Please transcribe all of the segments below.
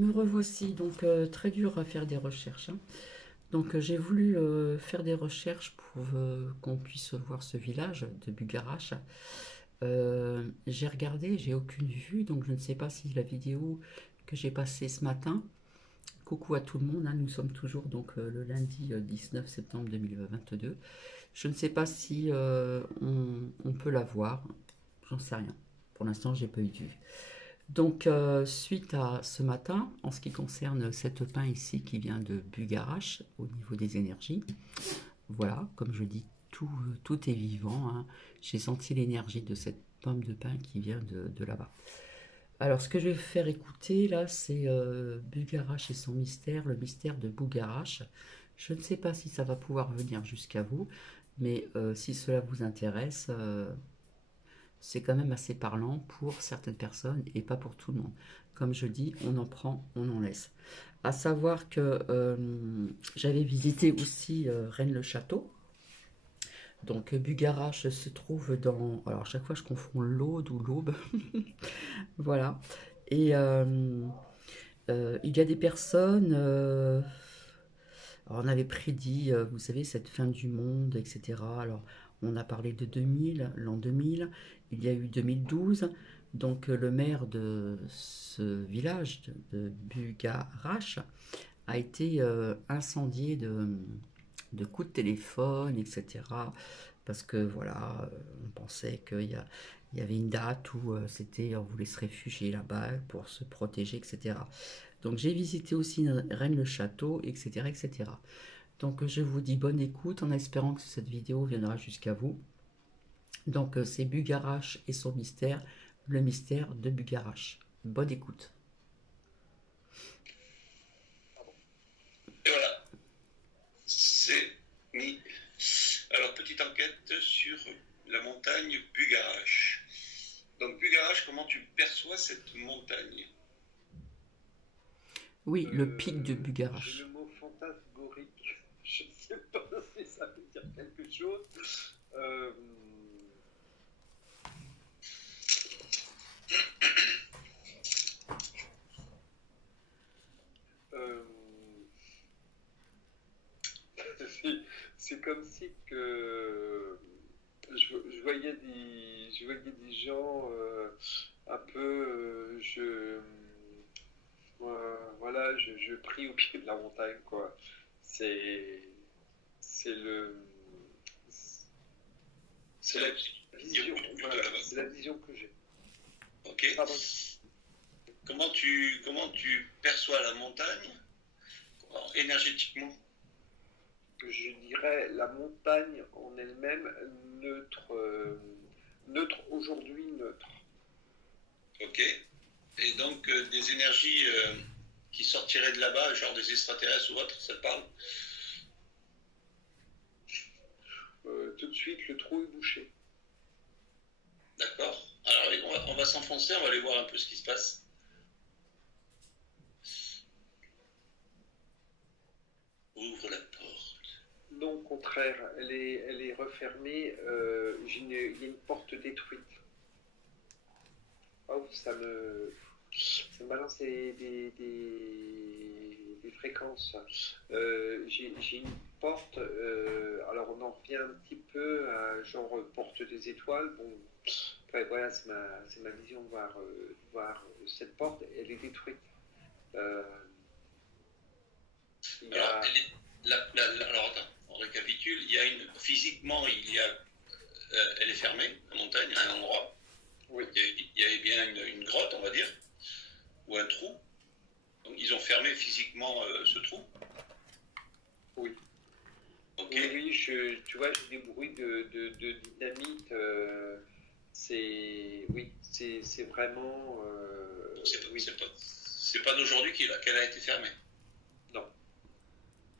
Me revoici, donc très dur à faire des recherches, hein. Donc j'ai voulu faire des recherches pour qu'on puisse voir ce village de Bugarache. J'ai regardé, j'ai aucune vue, donc je ne sais pas si la vidéo que j'ai passée ce matin, coucou à tout le monde, hein, nous sommes toujours donc le lundi 19 septembre 2022. Je ne sais pas si on peut la voir, j'en sais rien. Pour l'instant, j'ai pas eu de vue. Donc, suite à ce matin, en ce qui concerne cette pain ici qui vient de Bugarache, au niveau des énergies, voilà, comme je dis, tout est vivant, hein. J'ai senti l'énergie de cette pomme de pain qui vient de là-bas. Alors, ce que je vais faire écouter, là, c'est Bugarache et son mystère, le mystère de Bugarache. Je ne sais pas si ça va pouvoir venir jusqu'à vous, mais si cela vous intéresse, c'est quand même assez parlant pour certaines personnes et pas pour tout le monde. Comme je dis, on en prend, on en laisse. À savoir que j'avais visité aussi Rennes-le-Château. Donc Bugarache se trouve dans... Alors chaque fois je confonds l'Aude ou l'Aube. Voilà. Et il y a des personnes... alors on avait prédit, vous savez, cette fin du monde, etc. Alors on a parlé de 2000, l'an 2000, il y a eu 2012, donc le maire de ce village de Bugarache a été incendié de coups de téléphone, etc. Parce que voilà, on pensait il y avait une date où on voulait se réfugier là-bas pour se protéger, etc. Donc j'ai visité aussi Rennes-le-Château, etc., etc. Donc je vous dis bonne écoute en espérant que cette vidéo viendra jusqu'à vous. Donc c'est Bugarache et son mystère, le mystère de Bugarache. Bonne écoute. Et voilà, c'est mis. Alors, petite enquête sur la montagne Bugarache. Donc, Bugarache, comment tu perçois cette montagne? Oui, le pic de J'ai le Bugarache. mot fantasmagorique. Je ne sais pas si ça veut dire quelque chose. Euh, euh, c'est comme si que je voyais des gens un peu, voilà, je prie au pied de la montagne, quoi. C'est, c'est le, c'est C'est la la vision, vision voilà, de là-bas. c'est la vision que j'ai. Ok. Pardon. Comment tu perçois la montagne énergétiquement? Je dirais la montagne en elle-même neutre, neutre aujourd'hui, neutre. Ok. Et donc, des énergies qui sortiraient de là-bas, genre des extraterrestres ou autres, ça te parle? Tout de suite, le trou est bouché. D'accord. Alors, on va s'enfoncer, on va aller voir un peu ce qui se passe. Ouvre la porte. Non, au contraire, elle est refermée. Il y a une porte détruite. Oh, ça me balance des fréquences. J'ai une porte. Alors, on en revient un petit peu à genre porte des étoiles. Bon, ouais, voilà, c'est ma vision de voir cette porte. Elle est détruite. Euh, il y Alors, a, alors attends, on récapitule. Physiquement, elle est fermée, la montagne, à un endroit. oui, Il y avait bien une grotte, on va dire, ou un trou. Donc, ils ont fermé physiquement ce trou. oui. Ok. Oui, oui, tu vois, j'ai des bruits de dynamite. Oui, c'est vraiment, oui, C'est pas d'aujourd'hui qu'elle a été fermée. non.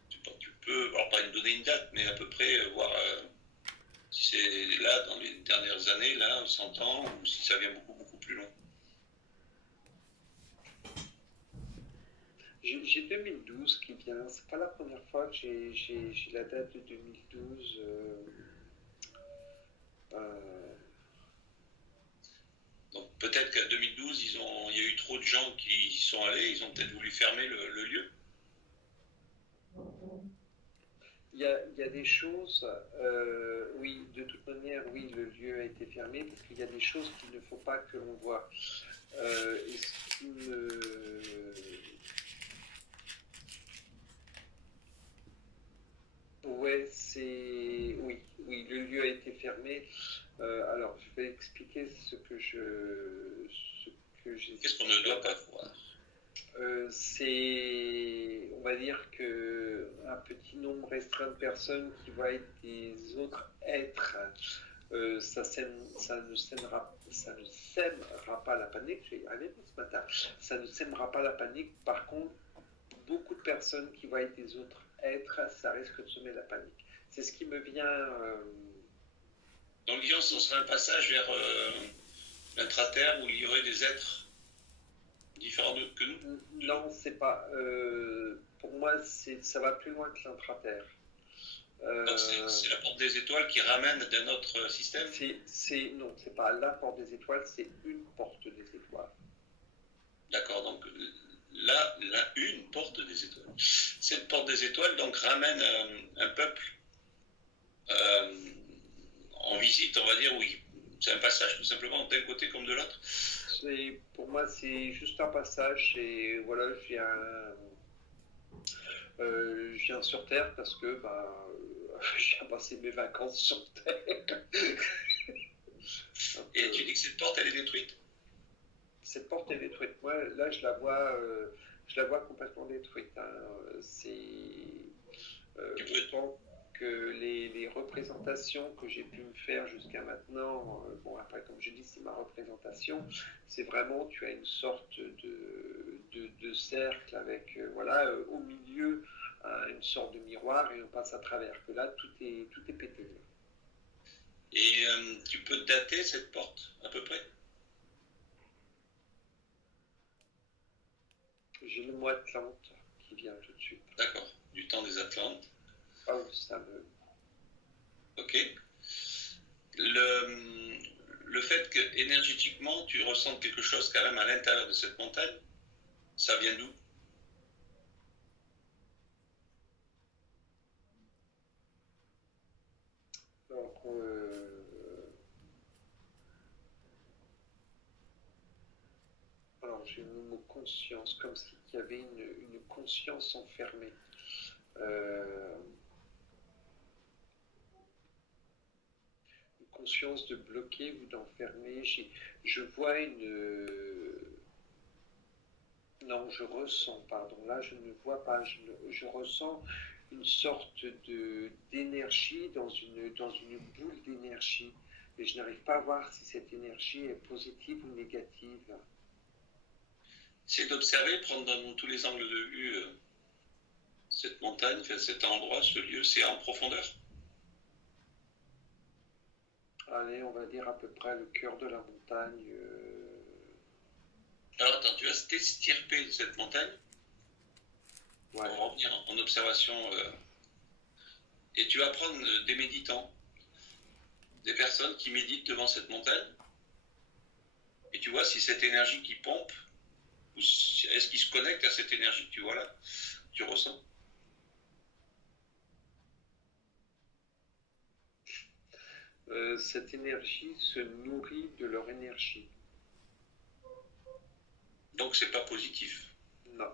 Tu peux, alors pas me donner une date, mais à peu près voir si c'est là, dans les dernières années, là, 100 ans, ou si ça vient beaucoup, beaucoup plus long. J'ai 2012 qui vient. C'est pas la première fois que j'ai la date de 2012. Euh, Donc, peut-être qu'à 2012, il y a eu trop de gens qui y sont allés, ils ont peut-être voulu fermer le lieu. Il y a des choses, oui, de toute manière, oui, le lieu a été fermé parce qu'il y a des choses qu'il ne faut pas que l'on voit. Et ce qui me... Ouais, c'est... Oui, oui, le lieu a été fermé. Alors, je vais expliquer ce que j'ai... Qu'est-ce qu'on ne doit pas voir? C'est, on va dire que un petit nombre restreint de personnes qui voient des autres êtres, ça ne sèmera pas la panique. J'ai arrivé ce matin. Ça ne sèmera pas la panique. Par contre, beaucoup de personnes qui voient des autres êtres, ça risque de semer la panique. C'est ce qui me vient. Donc, disons, ce serait un passage vers l'intraterre où il y aurait des êtres différents que nous? Non, c'est pas. Pour moi, ça va plus loin que l'intraterre. Donc c'est la porte des étoiles qui ramène d'un autre système? Non, c'est pas la porte des étoiles, c'est une porte des étoiles. D'accord, donc là, une porte des étoiles. Cette porte des étoiles donc ramène un peuple en visite, on va dire, oui. C'est un passage tout simplement d'un côté comme de l'autre. Pour moi, c'est juste un passage et voilà, je viens sur Terre parce que je viens passer mes vacances sur Terre. Et tu dis que cette porte, elle est détruite? Cette porte est détruite. Moi, là, je la vois complètement détruite. Hein. Je pense que les représentations que j'ai pu me faire jusqu'à maintenant, bon après comme je dis c'est ma représentation, c'est vraiment tu as une sorte de cercle avec voilà au milieu une sorte de miroir et on passe à travers, que là tout est pété. Et tu peux dater cette porte à peu près? J'ai le mot Atlante qui vient tout de suite. D'accord, du temps des Atlantes. Ah oui, ça me... Ok. Le fait que énergétiquement tu ressentes quelque chose quand même à l'intérieur de cette montagne, ça vient d'où? Alors j'ai le mot conscience, comme s'il y avait une conscience enfermée. Conscience de bloquer ou d'enfermer. Je vois non, je ressens, pardon, là je ne vois pas, je ressens une sorte d'énergie dans une boule d'énergie. Et je n'arrive pas à voir si cette énergie est positive ou négative. C'est d'observer, prendre dans tous les angles de vue cette montagne, cet endroit, ce lieu, c'est en profondeur? Allez, on va dire à peu près le cœur de la montagne. Alors attends, tu vas t'estirper de cette montagne, Ouais. pour revenir en observation, et tu vas prendre des méditants, des personnes qui méditent devant cette montagne, et tu vois si cette énergie qui pompe, ou est-ce qu'ils se connectent à cette énergie que tu vois là, tu ressens? Cette énergie se nourrit de leur énergie. Donc c'est pas positif. Non.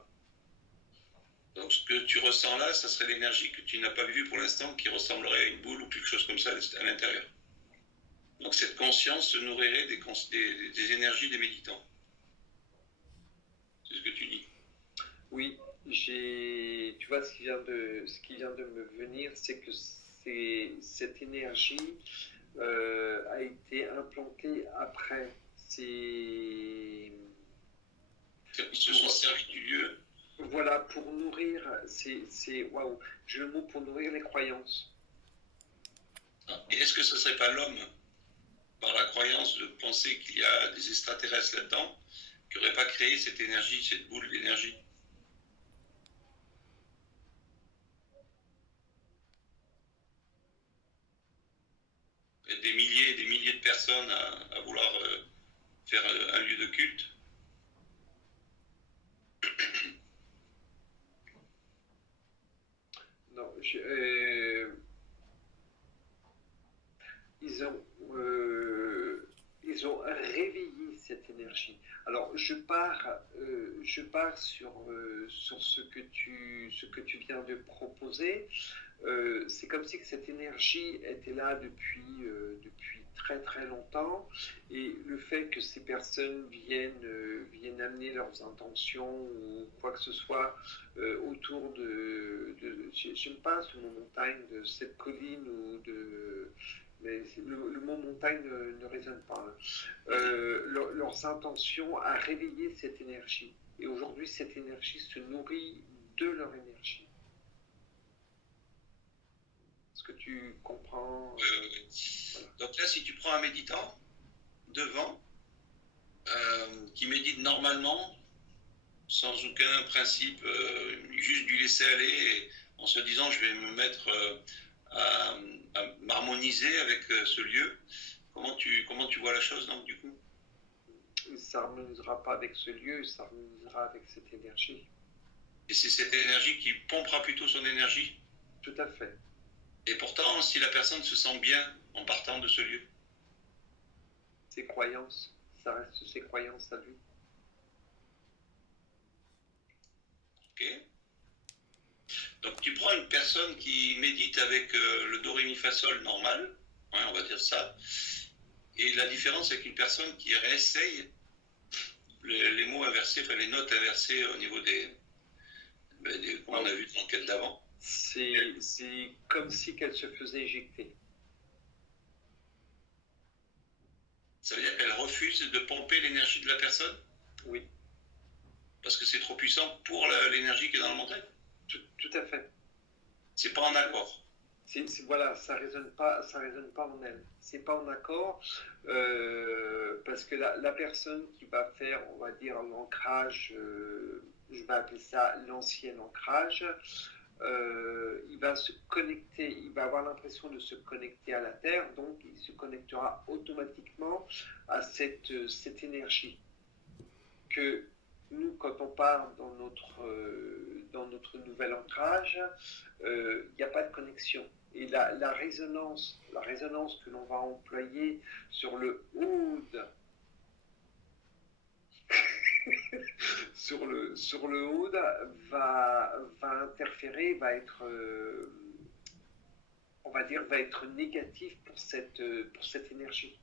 Donc ce que tu ressens là, ça serait l'énergie que tu n'as pas vue pour l'instant, qui ressemblerait à une boule ou quelque chose comme ça à l'intérieur. Donc cette conscience se nourrirait des énergies des méditants. C'est ce que tu dis. Oui, tu vois, ce qui vient de me venir, c'est que cette énergie a été implantée après. Ils se sont servis du lieu. Voilà, pour nourrir, waouh, j'ai le mot pour nourrir les croyances. Et est-ce que ce ne serait pas l'homme, par la croyance de penser qu'il y a des extraterrestres là-dedans, qui n'aurait pas créé cette énergie, cette boule d'énergie? Des milliers et des milliers de personnes à vouloir faire un lieu de culte. Non, ils ont, ils ont réveillé cette énergie. Alors, je pars sur ce que tu viens de proposer. C'est comme si que cette énergie était là depuis très très longtemps, et le fait que ces personnes viennent amener leurs intentions ou quoi que ce soit autour j'aime pas ce mot montagne, de cette colline ou de... Mais le mot montagne ne résonne pas. Hein. Leurs intentions à réveiller cette énergie. Et aujourd'hui, cette énergie se nourrit de leur énergie. Est-ce que tu comprends? Voilà. Donc là, si tu prends un méditant devant, qui médite normalement, sans aucun principe, juste du laisser aller, et en se disant je vais me mettre à m'harmoniser avec ce lieu, comment tu vois la chose, donc, du coup? Il ne s'harmonisera pas avec ce lieu, il s'harmonisera avec cette énergie. Et c'est cette énergie qui pompera plutôt son énergie? Tout à fait. Et pourtant, si la personne se sent bien en partant de ce lieu? Ses croyances, ça reste ses croyances à lui. Ok. Donc tu prends une personne qui médite avec le do, ré, mi, fa, sol normal, ouais, on va dire ça, et la différence avec une personne qui réessaye les mots inversés, enfin les notes inversées au niveau comme on a vu dans l'enquête d'avant. C'est comme si qu'elle se faisait éjecter. Ça veut dire qu'elle refuse de pomper l'énergie de la personne? Oui. Parce que c'est trop puissant pour l'énergie qui est dans le mental? Tout à fait. C'est pas en accord. Voilà, ça résonne pas en elle. C'est pas en accord parce que la personne qui va faire, on va dire, l'ancrage, je vais appeler ça l'ancien ancrage, il va se connecter, il va avoir l'impression de se connecter à la Terre, donc il se connectera automatiquement à cette énergie que nous, quand on part dans notre nouvel ancrage, il n'y a pas de connexion. Et la résonance que l'on va employer sur le Oud, sur le Oud va interférer, va être, on va dire, va être négatif pour cette énergie.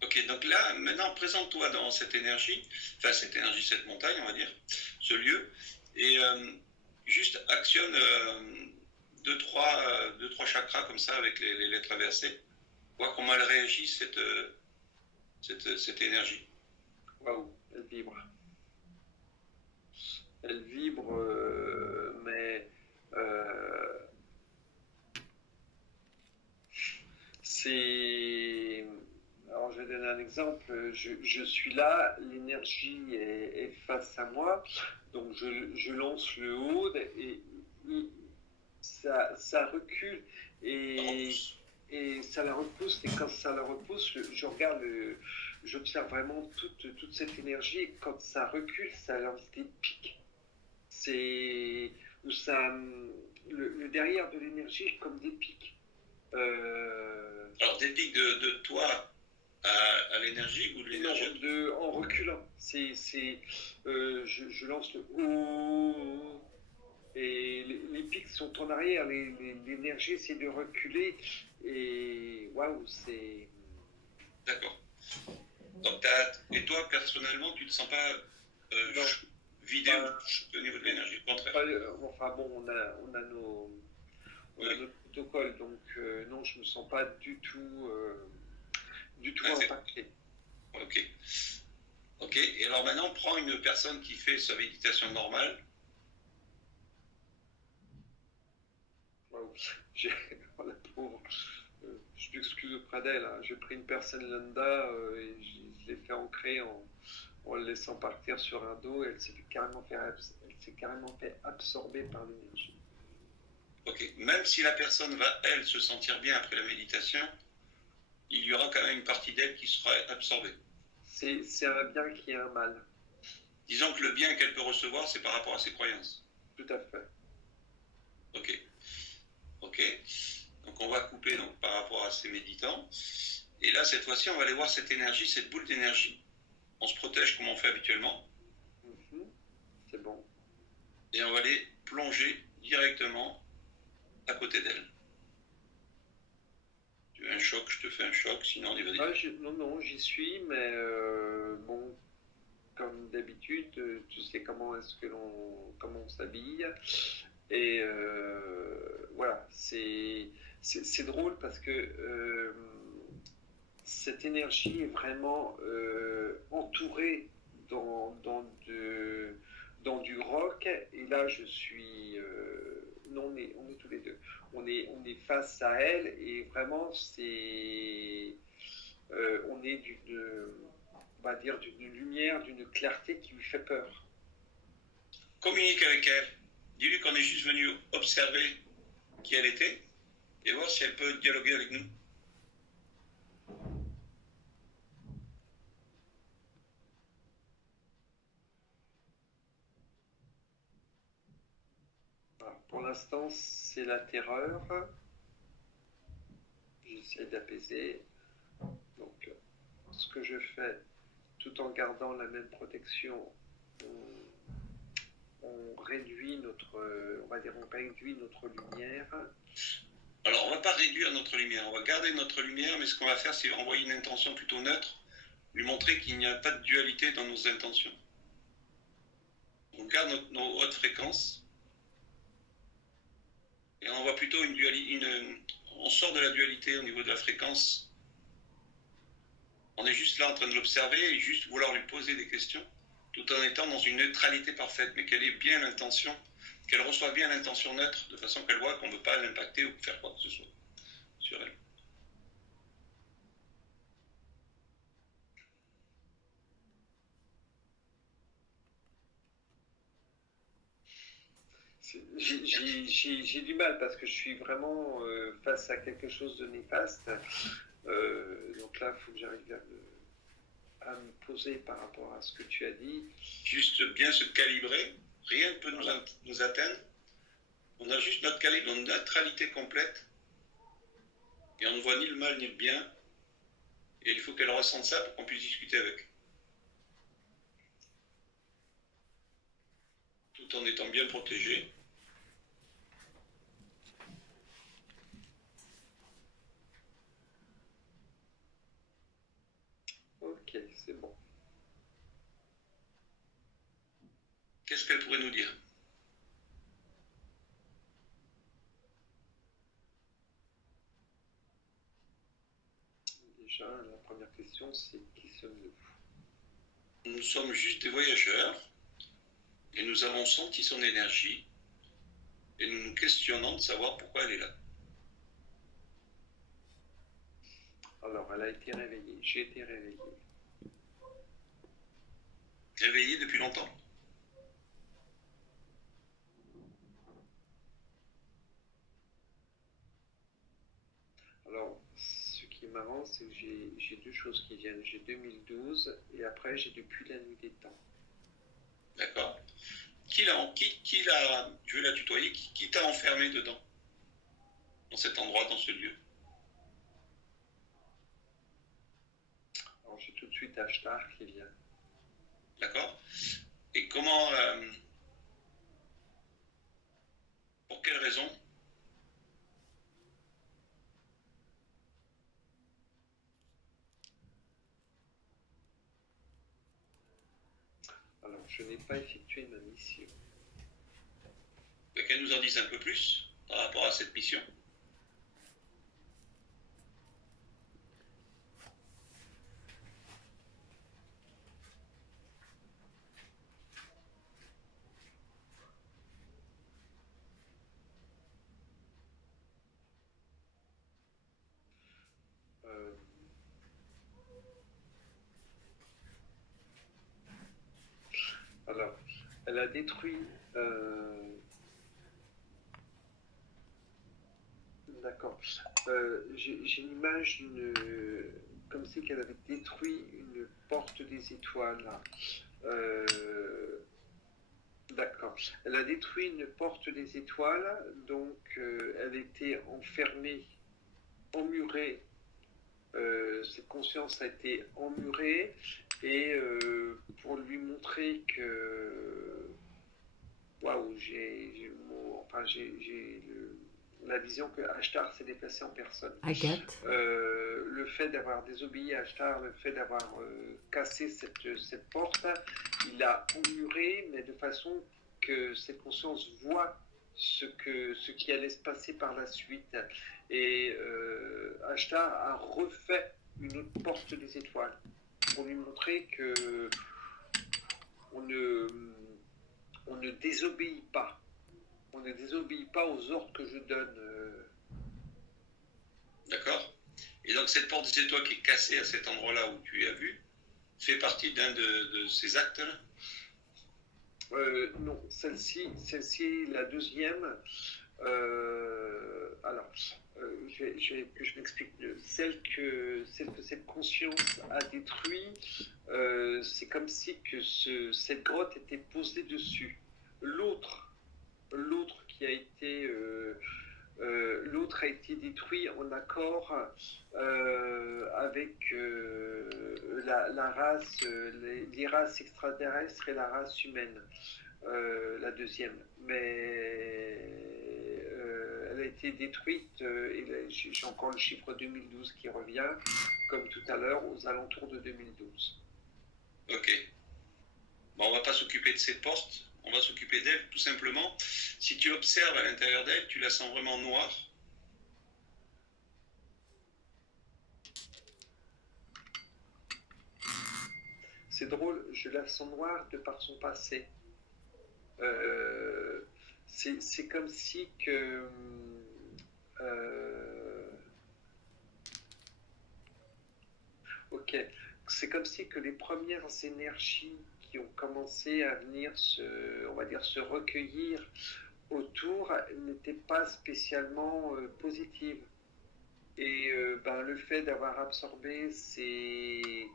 Ok, donc là, maintenant, présente-toi dans cette énergie, cette montagne, on va dire, ce lieu, et juste actionne deux, trois chakras comme ça avec les lettres inversées. Voir comment elle réagit, cette énergie. Waouh, elle vibre. Elle vibre, mais c'est... Alors, je vais donner un exemple. Je suis là, l'énergie est face à moi, donc je lance le haut et ça recule et ça la repousse. Et quand ça la repousse, j'observe vraiment toute cette énergie. Et quand ça recule, ça lance des pics. C'est où ça, le derrière de l'énergie comme des pics. Alors des pics de toi à l'énergie ou de l'énergie? Non, en reculant. Je lance le ouh, et les pics sont en arrière, l'énergie essaie de reculer, et waouh, c'est... D'accord. Donc et toi, personnellement, tu ne te sens pas vidé au niveau de l'énergie, au contraire? Enfin bon, on a nos protocoles, donc non, je me sens pas du tout impacté. Ok. Ok, et alors maintenant, prends une personne qui fait sa méditation normale. Waouh, la pauvre, je m'excuse auprès d'elle, hein. J'ai pris une personne lambda et je l'ai fait ancrer en le laissant partir sur un dos, et elle s'est carrément fait absorber par l'énergie. Ok, même si la personne va, elle, se sentir bien après la méditation, il y aura quand même une partie d'elle qui sera absorbée. C'est un bien qui est un mal. Disons que le bien qu'elle peut recevoir, c'est par rapport à ses croyances. Tout à fait. Ok. Ok. Donc on va couper donc, par rapport à ces méditants. Et là, cette fois-ci, on va aller voir cette énergie, cette boule d'énergie. On se protège comme on fait habituellement. C'est bon. Et on va aller plonger directement à côté d'elle. Tu veux un choc, je te fais un choc, sinon il va dire. Non, j'y suis, mais bon, comme d'habitude, tu sais comment est-ce que comment on s'habille. Et voilà, c'est drôle parce que cette énergie est vraiment entourée dans du rock. Et là, je suis. Non, on est tous les deux. On est face à elle et vraiment, on est on va dire d'une lumière, d'une clarté qui lui fait peur. Communique avec elle. Dis-lui qu'on est juste venu observer qui elle était et voir si elle peut dialoguer avec nous. Alors, pour l'instant, c'est la terreur. J'essaie d'apaiser. Donc, ce que je fais, tout en gardant la même protection, on réduit on va dire, on réduit notre lumière. Alors, on ne va pas réduire notre lumière, on va garder notre lumière, mais ce qu'on va faire, c'est envoyer une intention plutôt neutre, lui montrer qu'il n'y a pas de dualité dans nos intentions. On garde nos hautes fréquences et on envoie plutôt une dualité, on sort de la dualité au niveau de la fréquence. On est juste là en train de l'observer et juste vouloir lui poser des questions, tout en étant dans une neutralité parfaite, mais qu'elle ait bien l'intention, qu'elle reçoive bien l'intention neutre, de façon qu'elle voit qu'on ne veut pas l'impacter ou faire quoi que ce soit sur elle. J'ai du mal parce que je suis vraiment face à quelque chose de néfaste. Donc là, il faut que j'arrive à me poser par rapport à ce que tu as dit. Juste bien se calibrer, rien ne peut nous atteindre. On a juste notre calibre, notre neutralité complète. Et on ne voit ni le mal ni le bien. Et il faut qu'elle ressente ça pour qu'on puisse discuter avec. Tout en étant bien protégé. Ok, c'est bon. Qu'est-ce qu'elle pourrait nous dire ? Déjà, la première question, c'est qui sommes-nous ? Nous sommes juste des voyageurs et nous avons senti son énergie et nous nous questionnons de savoir pourquoi elle est là. Alors, elle a été réveillée. J'ai été réveillée. Réveillée depuis longtemps ? Alors, ce qui est marrant, c'est que j'ai deux choses qui viennent. J'ai 2012 et après, j'ai depuis la nuit des temps. D'accord. Je vais la tutoyer, qui t'a enfermé dedans ? Dans cet endroit, dans ce lieu ? Alors, j'ai tout de suite Ashtar qui vient. D'accord ? Et comment... pour quelle raison ? Alors, je n'ai pas effectué ma mission. Qu'elle nous en dise un peu plus par rapport à cette mission. Alors, elle a détruit... D'accord. J'ai une image comme si qu'elle avait détruit une porte des étoiles. Euh, D'accord. Elle a détruit une porte des étoiles, donc elle était enfermée, emmurée. Cette conscience a été emmurée et pour lui montrer que waouh, j'ai la vision que Ashtar s'est déplacé en personne. Agathe. Le fait d'avoir désobéi à Ashtar, le fait d'avoir cassé cette porte, il a emmuré, mais de façon que cette conscience voit ce qui allait se passer par la suite. Et Ashtar a refait une autre porte des étoiles pour lui montrer que on ne désobéit pas. On ne désobéit pas aux ordres que je donne. D'accord. Et donc cette porte des étoiles qui est cassée à cet endroit-là où tu as vu, fait partie d'un de ces actes-là? Non, celle-ci est la deuxième. Alors, je m'explique. Celle que cette conscience a détruit, c'est comme si que cette grotte était posée dessus. L'autre qui a été l'autre a été détruit en accord avec la race, les races extraterrestres et la race humaine, la deuxième. Mais elle a été détruite, et j'ai encore le chiffre 2012 qui revient, comme tout à l'heure, aux alentours de 2012. Ok. Bon, on ne va pas s'occuper de cette porte, on va s'occuper d'elle tout simplement. Si tu observes à l'intérieur d'elle, tu la sens vraiment noire. C'est drôle, je la sens noire de par son passé. C'est comme si que ok, c'est comme si que les premières énergies qui ont commencé à venir on va dire, se recueillir autour n'étaient pas spécialement positives. Et le fait d'avoir absorbé ces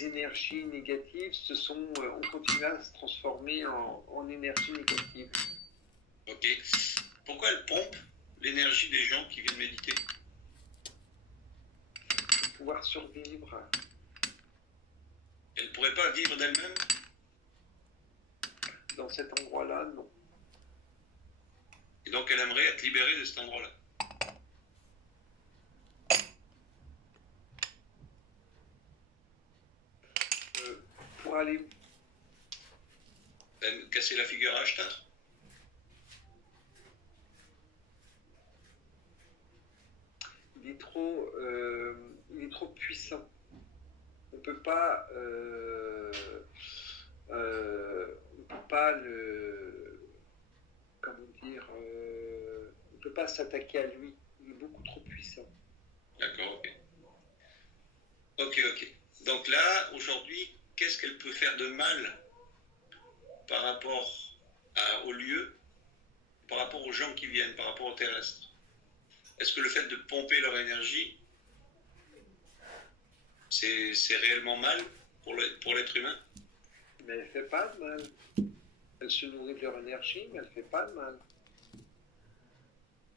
énergies négatives, ont continué à se transformer en énergie négative. Ok. Pourquoi elle pompe l'énergie des gens qui viennent méditer? Pour pouvoir survivre. Elle ne pourrait pas vivre d'elle-même? Dans cet endroit-là, non. Et donc elle aimerait être libérée de cet endroit-là? Pour aller... Casser la figure à Ashtar? Il est trop puissant. On peut pas comment dire, on peut pas s'attaquer à lui. Il est beaucoup trop puissant. D'accord, ok. Ok. Donc là, aujourd'hui, qu'est-ce qu'elle peut faire de mal par rapport au lieu, par rapport aux gens qui viennent, par rapport aux terrestres? Est-ce que le fait de pomper leur énergie, c'est réellement mal pour l'être humain? Mais elle fait pas de mal. Elle se nourrit de leur énergie, mais elle fait pas de mal.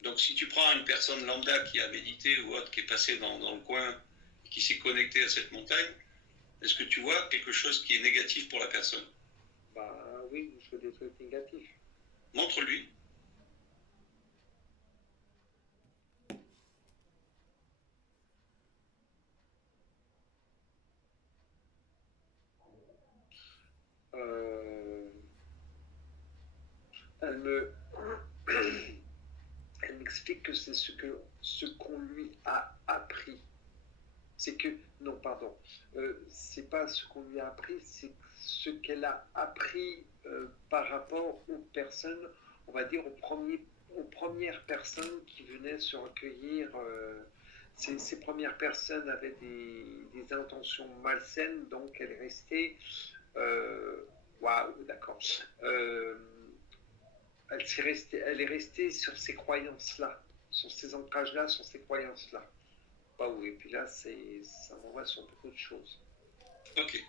Donc si tu prends une personne lambda qui a médité ou autre, qui est passée dans le coin, qui s'est connectée à cette montagne, est-ce que tu vois quelque chose qui est négatif pour la personne? Bah oui, je fais des trucs négatifs. Montre-lui. Elle m'explique que c'est ce qu'on lui a appris. C'est que, non, pardon, c'est pas ce qu'on lui a appris, c'est ce qu'elle a appris par rapport aux personnes, on va dire aux premières personnes qui venaient se recueillir. Ces premières personnes avaient des intentions malsaines, donc elle est restée. Waouh, d'accord. Elle est restée sur ces croyances-là, sur ces ancrages-là, sur ces croyances-là. waouh, et puis là, ça m'envoie sur beaucoup de choses. Ok,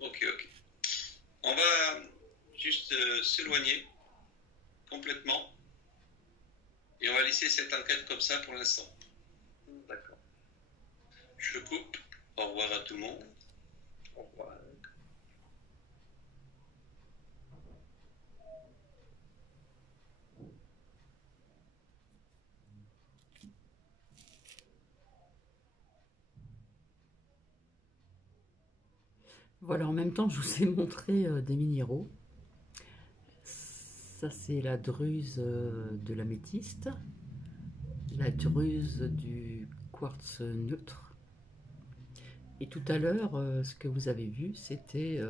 ok. On va juste s'éloigner complètement et on va laisser cette enquête comme ça pour l'instant. D'accord. Je coupe. Au revoir à tout le monde. Au revoir. Voilà, en même temps, je vous ai montré des minéraux. Ça, c'est la druse de l'améthyste, la druse du quartz neutre. Et tout à l'heure, ce que vous avez vu, c'était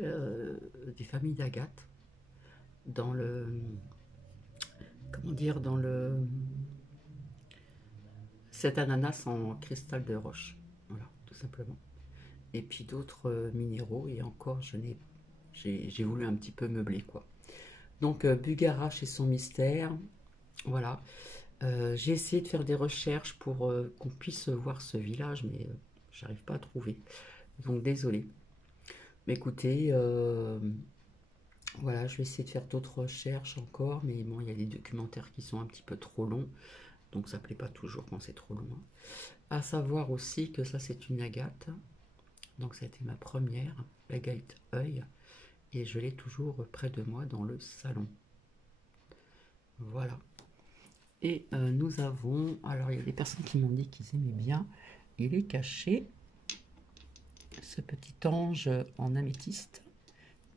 des familles d'agates dans le, comment dire, dans le, cet ananas en cristal de roche. Voilà, tout simplement. Et puis d'autres minéraux, et encore, j'ai voulu un petit peu meubler, quoi. Donc, Bugarache et son mystère, voilà. J'ai essayé de faire des recherches pour qu'on puisse voir ce village, mais j'arrive pas à trouver. Donc, désolé. Mais écoutez, voilà, je vais essayer de faire d'autres recherches encore, mais bon, il y a des documentaires qui sont un petit peu trop longs, donc ça plaît pas toujours quand c'est trop long. Hein. À savoir aussi que ça, c'est une agate. Donc, ça a été ma première, l'agate œil, et je l'ai toujours près de moi dans le salon. Voilà. Et nous avons, alors il y a des personnes qui m'ont dit qu'ils aimaient bien, il est caché, ce petit ange en améthyste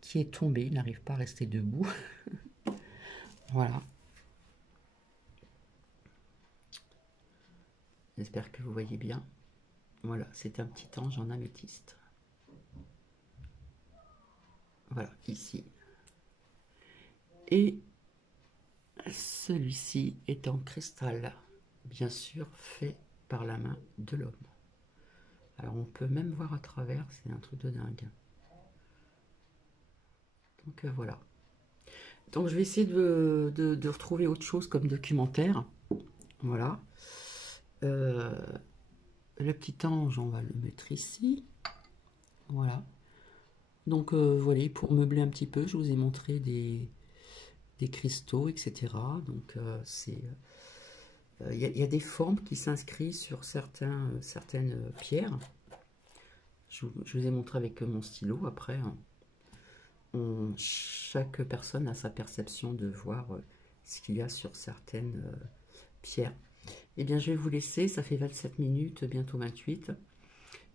qui est tombé, il n'arrive pas à rester debout. Voilà. J'espère que vous voyez bien. Voilà, c'est un petit ange en améthyste. Voilà, ici. Et celui-ci est en cristal, bien sûr fait par la main de l'homme. Alors on peut même voir à travers, c'est un truc de dingue. Donc voilà. Donc je vais essayer de retrouver autre chose comme documentaire. Voilà. Le petit ange, on va le mettre ici. Voilà. Donc voilà, pour meubler un petit peu, je vous ai montré des cristaux, etc. Donc il y a des formes qui s'inscrivent sur certaines pierres. Je vous ai montré avec mon stylo. Après, chaque personne a sa perception de voir ce qu'il y a sur certaines pierres. Eh bien, je vais vous laisser. Ça fait 27 minutes, bientôt 28.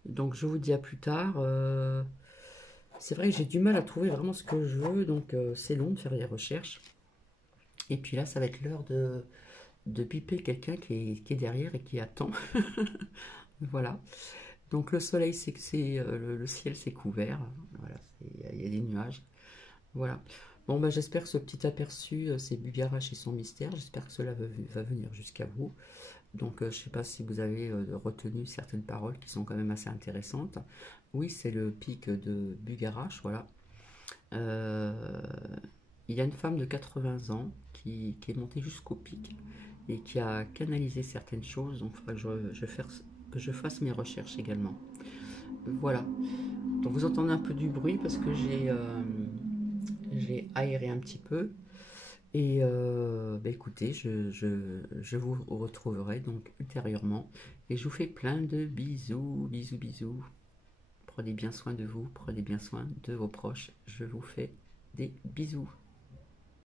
Donc, je vous dis à plus tard. C'est vrai que j'ai du mal à trouver vraiment ce que je veux. Donc, c'est long de faire les recherches. Et puis là, ça va être l'heure de biper quelqu'un qui est derrière et qui attend. Voilà. Donc, le soleil, le ciel s'est couvert. Voilà, il y a des nuages. Voilà. Bon, bah, j'espère que ce petit aperçu, c'est Bugarache et son mystère. J'espère que cela va venir jusqu'à vous. Donc, je ne sais pas si vous avez retenu certaines paroles qui sont quand même assez intéressantes. Oui, c'est le pic de Bugarache, voilà. Il y a une femme de 80 ans qui est montée jusqu'au pic et qui a canalisé certaines choses. Donc, il faudra que je fasse mes recherches également. Voilà. Donc, vous entendez un peu du bruit parce que j'ai aéré un petit peu. Et bah écoutez, je vous retrouverai donc ultérieurement. Et je vous fais plein de bisous, bisous, bisous. Prenez bien soin de vous, prenez bien soin de vos proches. Je vous fais des bisous.